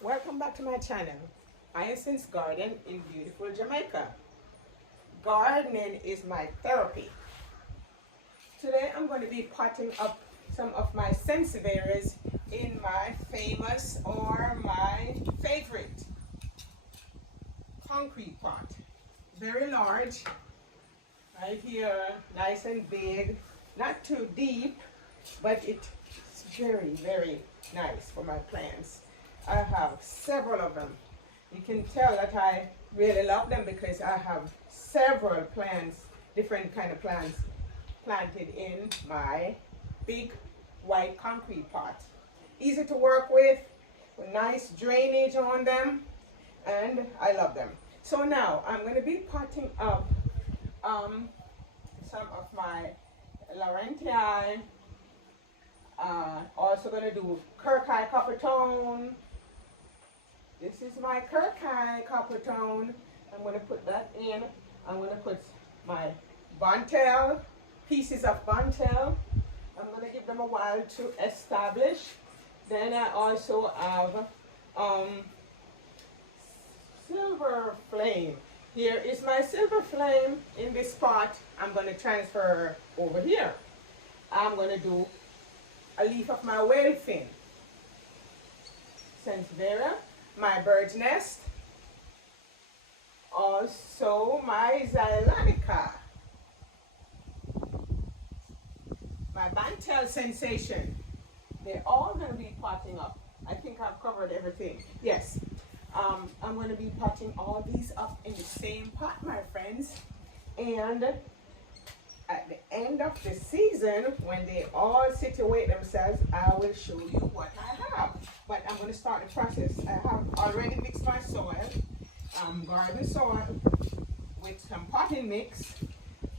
Welcome back to my channel, Hyacinth's Garden in beautiful Jamaica. Gardening is my therapy. Today I'm going to be potting up some of my Sansevierias in my famous or my favorite concrete pot. Very large, right here, nice and big, not too deep, but it's very, very nice for my plants. I have several of them. You can tell that I really love them because I have several plants, different kind of plants planted in my big white concrete pot. Easy to work with nice drainage on them, and I love them. So now I'm going to be potting up some of my Laurentii. Also going to do Kirkeye copper tone. This is my Kirkeye copper tone. I'm going to put that in. I'm going to put my Bontel, pieces of Bontel. I'm going to give them a while to establish. Then I also have Silver Flame. Here is my Silver Flame in this pot. I'm going to transfer over here. I'm going to do a leaf of my whale fin, Sansevierias, my bird's nest, also my Xylonica, my Bontel Sensation. They're all going to be potting up. I think I've covered everything. Yes, I'm going to be potting all these up in the same pot, my friends, and at the end of the season, when they all situate themselves, I will show you what I have. But I'm going to start the process. I have already mixed my soil, garden soil, with some potting mix,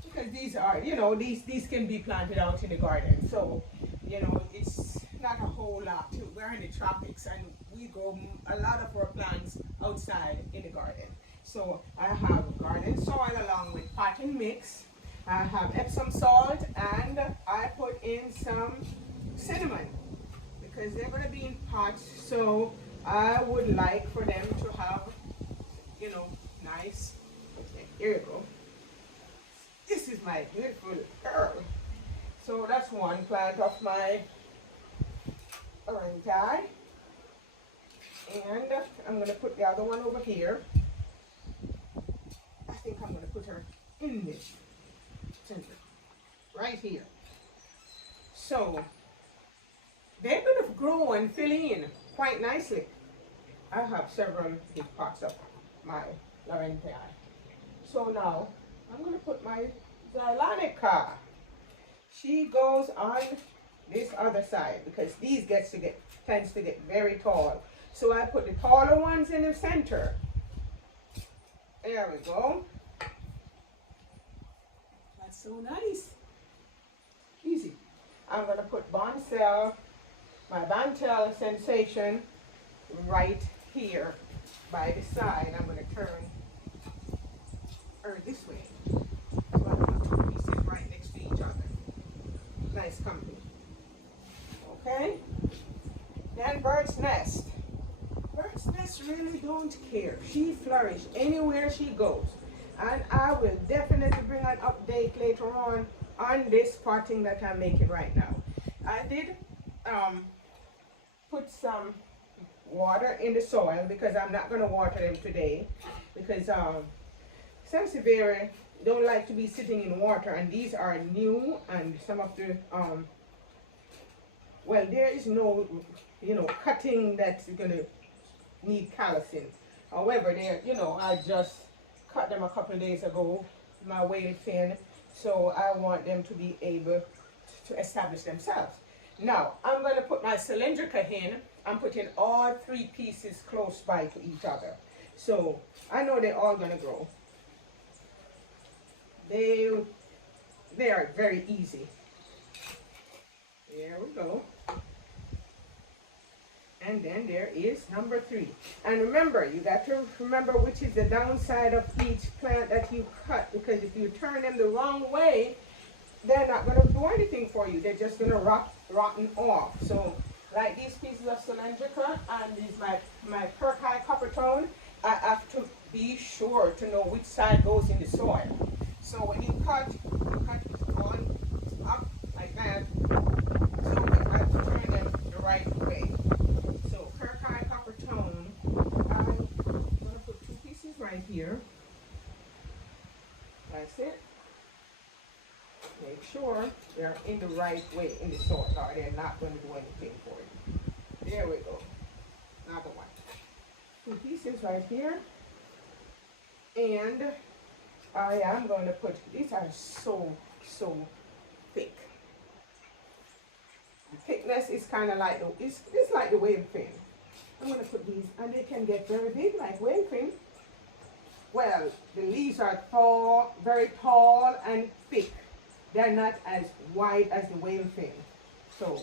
because these are, you know, these can be planted out in the garden. So, you know, it's not a whole lot. We're in the tropics, and we grow a lot of our plants outside in the garden. So I have garden soil along with potting mix. I have Epsom salt, and I put in some cinnamon because they're going to be in pots, so I would like for them to have, you know, nice. Okay, here you go. This is my beautiful girl. So that's one plant of my Laurentii, and I'm going to put the other one over here. I think I'm going to put her in this center, right here. So they're going to grow and fill in quite nicely. I have several big pots of my Laurentii. So now I'm going to put my Xylonica. She goes on this other side because these tends to get very tall. So I put the taller ones in the center. There we go. That's so nice. Easy. I'm going to put Bontel, my Bontel Sensation, right here by the side. I'm going to turn her this way. So I have two pieces right next to each other. Nice company. Okay? Then bird's nest. Bird's nest really don't care. She flourishes anywhere she goes. And I will definitely bring an update later on this potting that I'm making right now. I did put some water in the soil because I'm not going to water them today, because Sansevierias don't like to be sitting in water, and these are new, and some of the well, there is no, you know, cutting that's going to need callousing. However, they're, you know, I just cut them a couple of days ago, my whale fin, so I want them to be able to establish themselves. Now, I'm going to put my cylindrica in. I'm putting all three pieces close by to each other. So, I know they're all going to grow. They are very easy. There we go. And then there is number 3. And remember, you got to remember which is the downside of each plant that you cut, because if you turn them the wrong way, they're not going to do anything for you. They're just going to rotten off. So like these pieces of cylindrica and these my sure to know which side goes in the soil. So when you cut it on up like that. So you have to turn them the right way. So Kirkeye copper tone, I'm going to put 2 pieces right here. That's it. Make sure they're in the right way in the soil, or they're not going to do anything for you. There we go. Another one. 2 pieces right here. And I am going to put, these are so thick. The thickness is kind of like, it's like the whale fin. I'm going to put these, and they can get very big like whale fin. Well, the leaves are tall, very tall and thick. They're not as wide as the whale fin. So,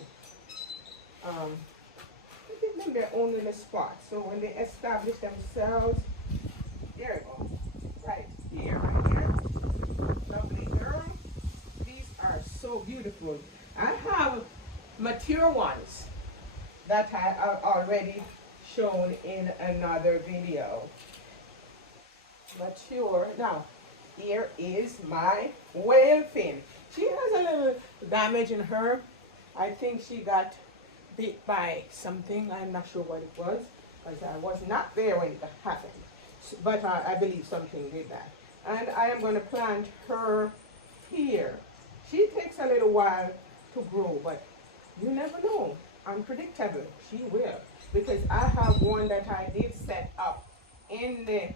give them their own little spot. So when they establish themselves, there we go. Right here. Lovely girl. These are so beautiful. I have mature ones that I have already shown in another video. Mature. Now, here is my whale fin. She has a little damage in her. I think she got bit by something. I'm not sure what it was, because I was not there when it happened. But I believe something did that. And I am going to plant her here. She takes a little while to grow, but you never know. Unpredictable. She will. Because I have one that I did set up in the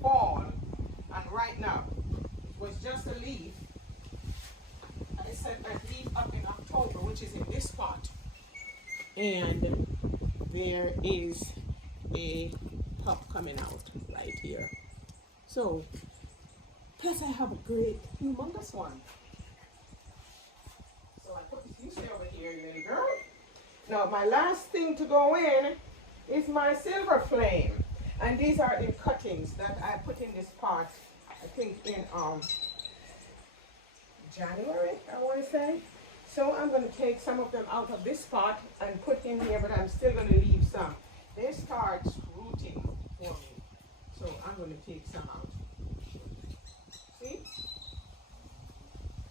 fall, and right now it was just a leaf. I set that leaf up in October, which is in this pot, and there is a pup coming out right here. So plus I have a great humongous one. So I put you stay over here, little girl. Now my last thing to go in is my silver flame. And these are in cuttings that I put in this pot, I think in January, I want to say. So I'm going to take some of them out of this pot and put in here, but I'm still going to leave some. They start rooting for me. So I'm going to take some out. See?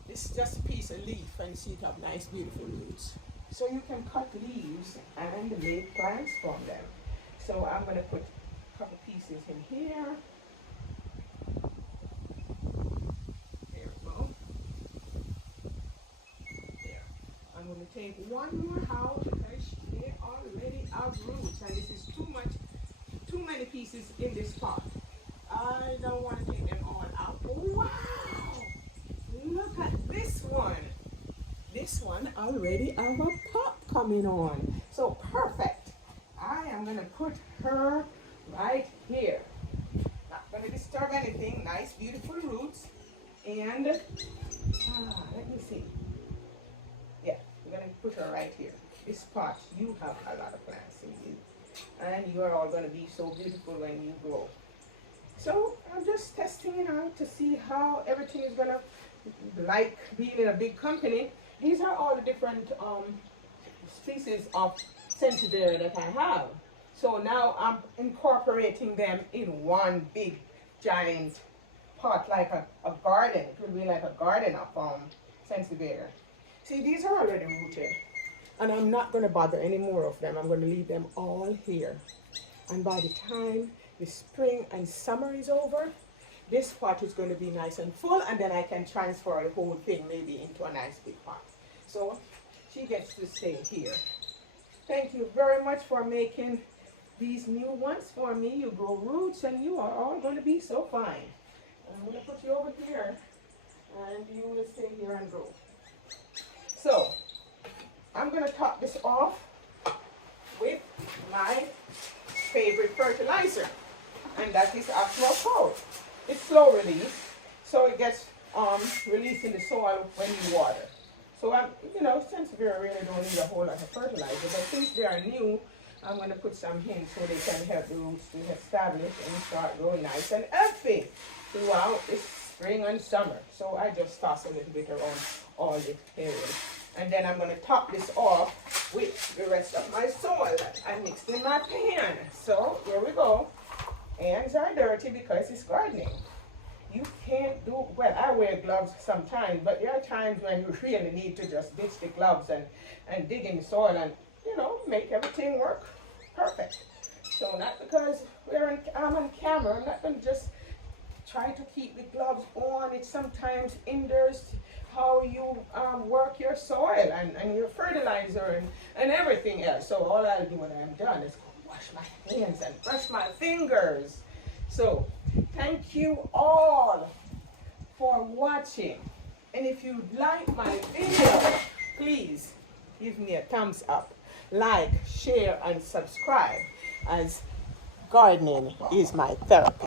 This is just a piece of leaf, and see it have nice, beautiful roots. So you can cut leaves and make plants from them. So I'm going to put couple pieces in here. There we go. There. I'm going to take one more out because they already have roots, and this is too many pieces in this pot. I don't want to take them all out. Wow! Look at this one. This one already have a pop coming on. So perfect. I am going to put her right here. Not going to disturb anything. Nice, beautiful roots. And let me see. Yeah, we're going to put her right here. This pot, you have a lot of plants in you. And you are all going to be so beautiful when you grow. So I'm just testing it out to see how everything is going to, like being in a big company. These are all the different species of Sansevierias that I have. So now I'm incorporating them in one big giant pot, like a garden. It would be like a garden of Sansevierias. See, these are already rooted. And I'm not going to bother any more of them. I'm going to leave them all here. And by the time the spring and summer is over, this pot is going to be nice and full, and then I can transfer the whole thing maybe into a nice big pot. So she gets to stay here. Thank you very much for making these new ones for me. You grow roots, and you are all going to be so fine. I'm going to put you over here, and you will stay here and grow. So I'm going to top this off with my favorite fertilizer, and that is Aqua. It's slow release, so it gets released in the soil when you water. So Sansevierias really don't need a whole lot of fertilizer, but since they are new, I'm going to put some in so they can help the roots to establish and start growing nice and healthy throughout the spring and summer. So I just toss a little bit around all the areas. And then I'm going to top this off with the rest of my soil that I mixed in my pan. So here we go. Hands are dirty because it's gardening. You can't do, well, I wear gloves sometimes, but there are times when you really need to just ditch the gloves and dig in the soil and, make everything work perfect. So not because I'm on camera, I'm not going to just try to keep the gloves on. It sometimes hinders how you work your soil and your fertilizer and everything else. So all I'll do when I'm done is wash my hands and brush my fingers. So thank you all for watching. And if you like my video, please give me a thumbs up, like, share, and subscribe, as gardening is my therapy.